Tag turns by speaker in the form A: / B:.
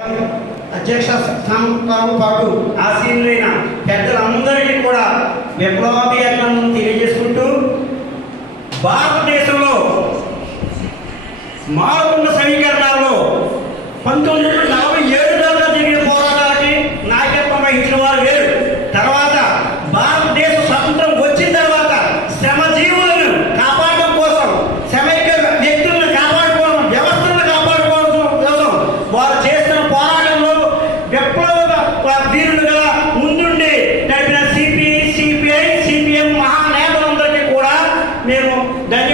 A: అధ్యక్ష స్థానంతో పాటు ఆశీనులైన పెద్దలందరికీ కూడా విప్లవాభియాలను తెలియజేసుకుంటూ భారతదేశంలో మారుతున్న సమీకరణాల్లో పంతొమ్మిది Daniel, Daniel